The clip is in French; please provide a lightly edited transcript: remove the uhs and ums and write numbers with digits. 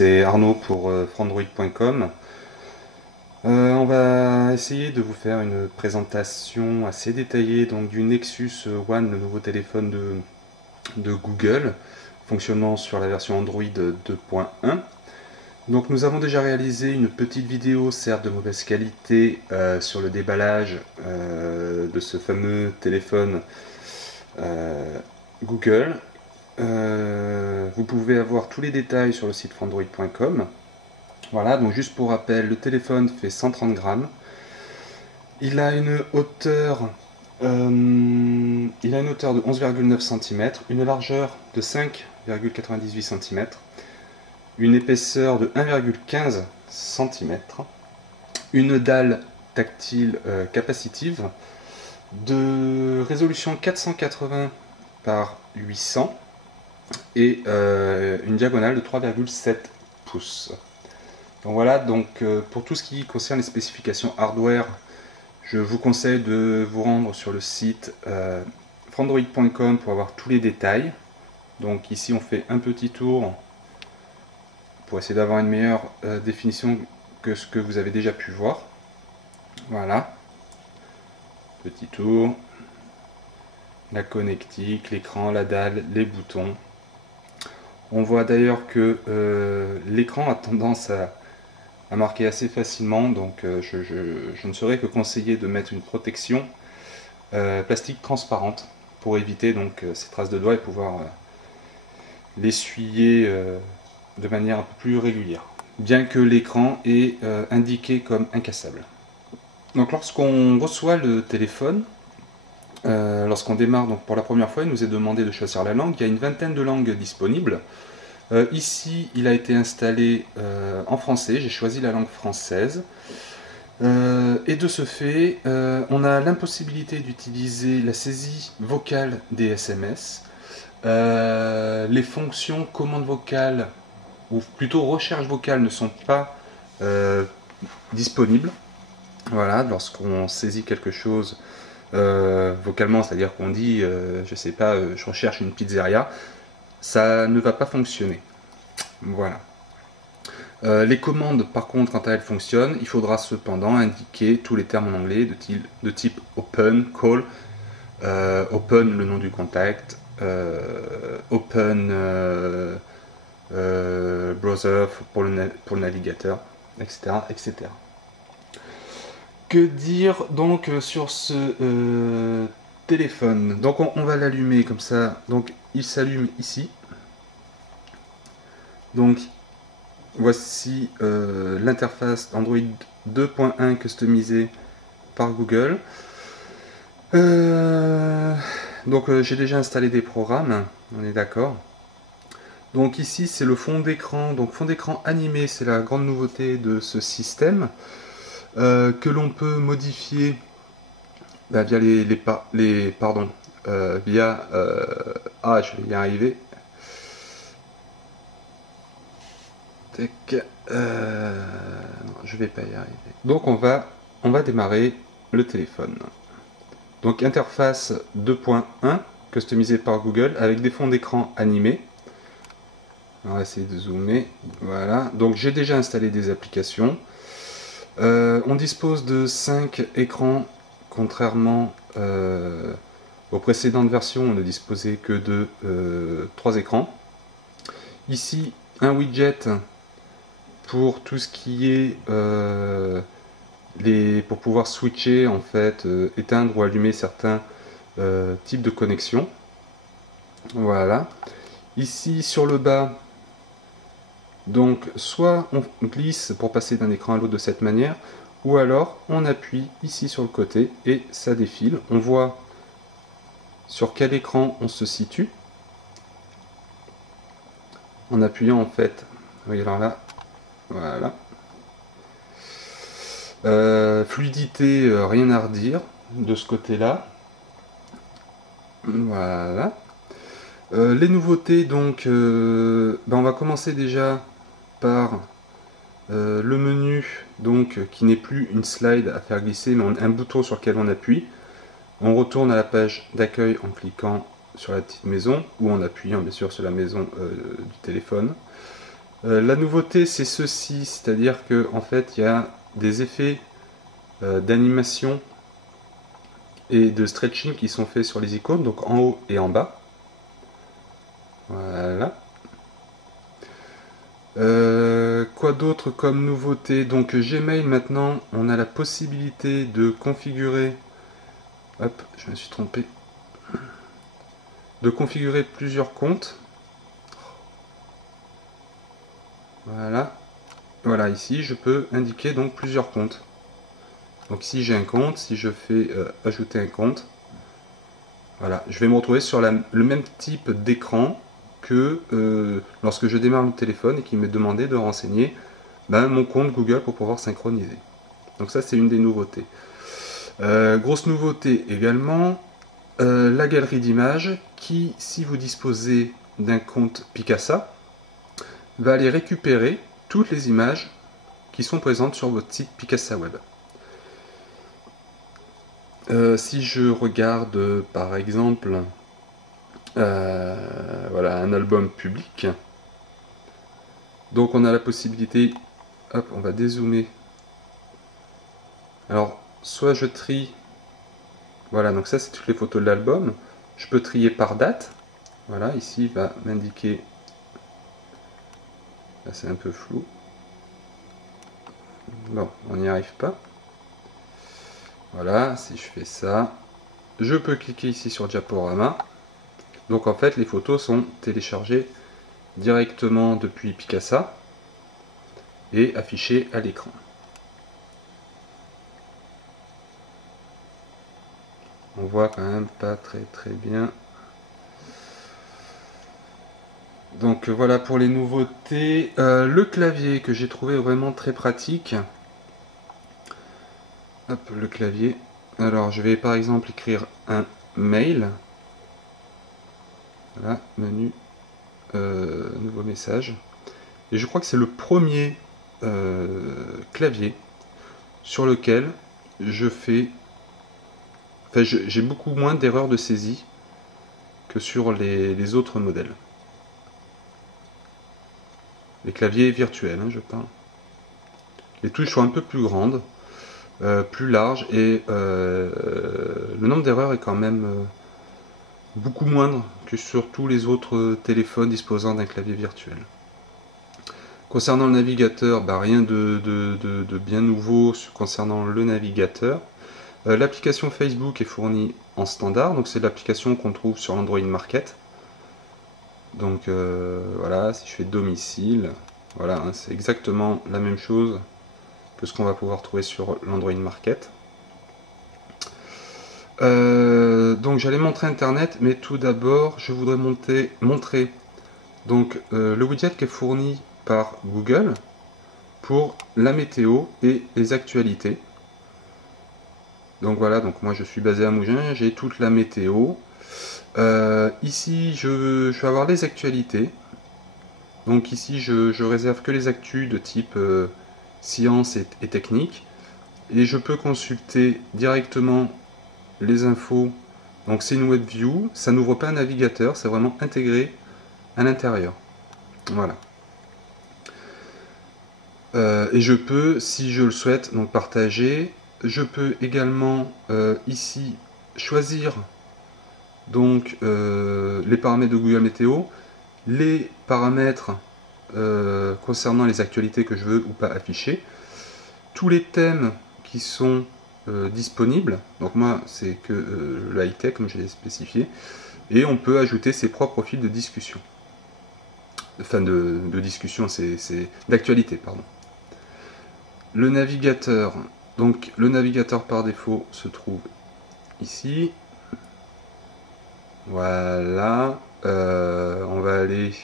c'est Arnaud pour frandroid.com. On va essayer de vous faire une présentation assez détaillée donc, du Nexus One, le nouveau téléphone de Google, fonctionnant sur la version Android 2.1. Donc nous avons déjà réalisé une petite vidéo, certes de mauvaise qualité, sur le déballage de ce fameux téléphone Google. Vous pouvez avoir tous les détails sur le site frandroid.com. Voilà, donc juste pour rappel, le téléphone fait 130 grammes. Il a une hauteur, de 11,9 cm, une largeur de 5,98 cm, une épaisseur de 1,15 cm, une dalle tactile capacitive, de résolution 480 par 800 et une diagonale de 3,7 pouces. Donc voilà, donc pour tout ce qui concerne les spécifications hardware, je vous conseille de vous rendre sur le site frandroid.com pour avoir tous les détails. Donc ici on fait un petit tour pour essayer d'avoir une meilleure définition que ce que vous avez déjà pu voir. Voilà, petit tour, la connectique, l'écran, la dalle, les boutons. On voit d'ailleurs que l'écran a tendance à marquer assez facilement, donc je ne saurais que conseiller de mettre une protection plastique transparente pour éviter donc ces traces de doigts et pouvoir l'essuyer de manière un peu plus régulière, bien que l'écran est indiqué comme incassable. Donc lorsqu'on reçoit le téléphone, lorsqu'on démarre donc pour la première fois, il nous est demandé de choisir la langue. Il y a une vingtaine de langues disponibles. Ici, il a été installé en français, j'ai choisi la langue française. Et de ce fait, on a l'impossibilité d'utiliser la saisie vocale des SMS. Les fonctions commande vocale, ou plutôt recherche vocale, ne sont pas disponibles. Voilà, lorsqu'on saisit quelque chose vocalement, c'est-à-dire qu'on dit, je sais pas, je recherche une pizzeria, ça ne va pas fonctionner. Voilà. Les commandes, par contre, quand elles fonctionnent, il faudra cependant indiquer tous les termes en anglais de type open, call, open le nom du contact, open browser pour le navigateur, etc., etc. Que dire donc sur ce téléphone? Donc on va l'allumer comme ça. Donc il s'allume ici. Donc voici l'interface Android 2.1 customisée par Google. Donc j'ai déjà installé des programmes, on est d'accord. Donc ici c'est le fond d'écran. Donc fond d'écran animé, c'est la grande nouveauté de ce système. Que l'on peut modifier via je vais y arriver. Non, je vais pas y arriver. Donc on va démarrer le téléphone. Donc interface 2.1 customisée par Google avec des fonds d'écran animés. On va essayer de zoomer. Voilà. Donc j'ai déjà installé des applications. On dispose de 5 écrans, contrairement aux précédentes versions, on ne disposait que de 3 écrans. Ici, un widget pour tout ce qui est pour pouvoir switcher, en fait, éteindre ou allumer certains types de connexions. Voilà. Ici, sur le bas, donc soit on glisse pour passer d'un écran à l'autre de cette manière, ou alors on appuie ici sur le côté et ça défile. On voit sur quel écran on se situe en appuyant en fait. Oui, alors là, voilà. Fluidité, rien à redire de ce côté-là. Voilà. Les nouveautés, donc, on va commencer déjà par le menu, donc, qui n'est plus une slide à faire glisser, mais un bouton sur lequel on appuie. On retourne à la page d'accueil en cliquant sur la petite maison, ou en appuyant bien sûr sur la maison du téléphone. La nouveauté c'est ceci, c'est-à-dire que en fait il y a des effets d'animation et de stretching qui sont faits sur les icônes, donc en haut et en bas. Voilà. Quoi d'autre comme nouveauté? Donc Gmail maintenant, on a la possibilité de configurer. Hop, je me suis trompé. De configurer plusieurs comptes. Voilà. Voilà, ici je peux indiquer donc plusieurs comptes. Donc si j'ai un compte, si je fais ajouter un compte, voilà, je vais me retrouver sur le même type d'écran que lorsque je démarre le téléphone et qu'il me demandait de renseigner mon compte Google pour pouvoir synchroniser. Donc ça c'est une des nouveautés. Grosse nouveauté également, la galerie d'images qui, si vous disposez d'un compte Picasa, va aller récupérer toutes les images qui sont présentes sur votre site Picasa Web. Si je regarde par exemple voilà, un album public, donc on a la possibilité, hop, on va dézoomer. Alors, soit je trie, voilà, donc ça c'est toutes les photos de l'album. Je peux trier par date. Voilà, ici il va m'indiquer, là c'est un peu flou. Bon, on n'y arrive pas. Voilà, si je fais ça, je peux cliquer ici sur Diaporama. Donc en fait, les photos sont téléchargées directement depuis Picasa et affichées à l'écran. On voit quand même pas très bien. Donc voilà pour les nouveautés. Le clavier que j'ai trouvé vraiment très pratique. Hop, le clavier. Alors je vais par exemple écrire un mail. Voilà, menu, nouveau message. Et je crois que c'est le premier clavier sur lequel je fais... Enfin, j'ai beaucoup moins d'erreurs de saisie que sur les autres modèles. Les claviers virtuels, hein, je parle. Les touches sont un peu plus grandes, plus larges, et le nombre d'erreurs est quand même beaucoup moindre que sur tous les autres téléphones disposant d'un clavier virtuel. Concernant le navigateur, rien de bien nouveau concernant le navigateur. L'application Facebook est fournie en standard, donc c'est l'application qu'on trouve sur l'Android Market. Donc voilà, si je fais domicile, voilà, hein, c'est exactement la même chose que ce qu'on va pouvoir trouver sur l'Android Market. Donc j'allais montrer Internet, mais tout d'abord je voudrais montrer donc, le widget qui est fourni par Google pour la météo et les actualités. Donc voilà, donc moi je suis basé à Mougins, j'ai toute la météo. Ici je vais avoir les actualités. Donc ici je réserve que les actus de type science et technique. Et je peux consulter directement les infos. Donc c'est une web view, ça n'ouvre pas un navigateur, c'est vraiment intégré à l'intérieur. Voilà. Et je peux, si je le souhaite, donc partager. Je peux également ici choisir donc les paramètres de Google Météo, les paramètres concernant les actualités que je veux ou pas afficher, tous les thèmes qui sont disponibles. Donc moi c'est que le high-tech comme je l'ai spécifié, et on peut ajouter ses propres fils de discussion. Enfin de discussion, c'est d'actualité, pardon. Le navigateur, donc le navigateur par défaut se trouve ici. Voilà, on va aller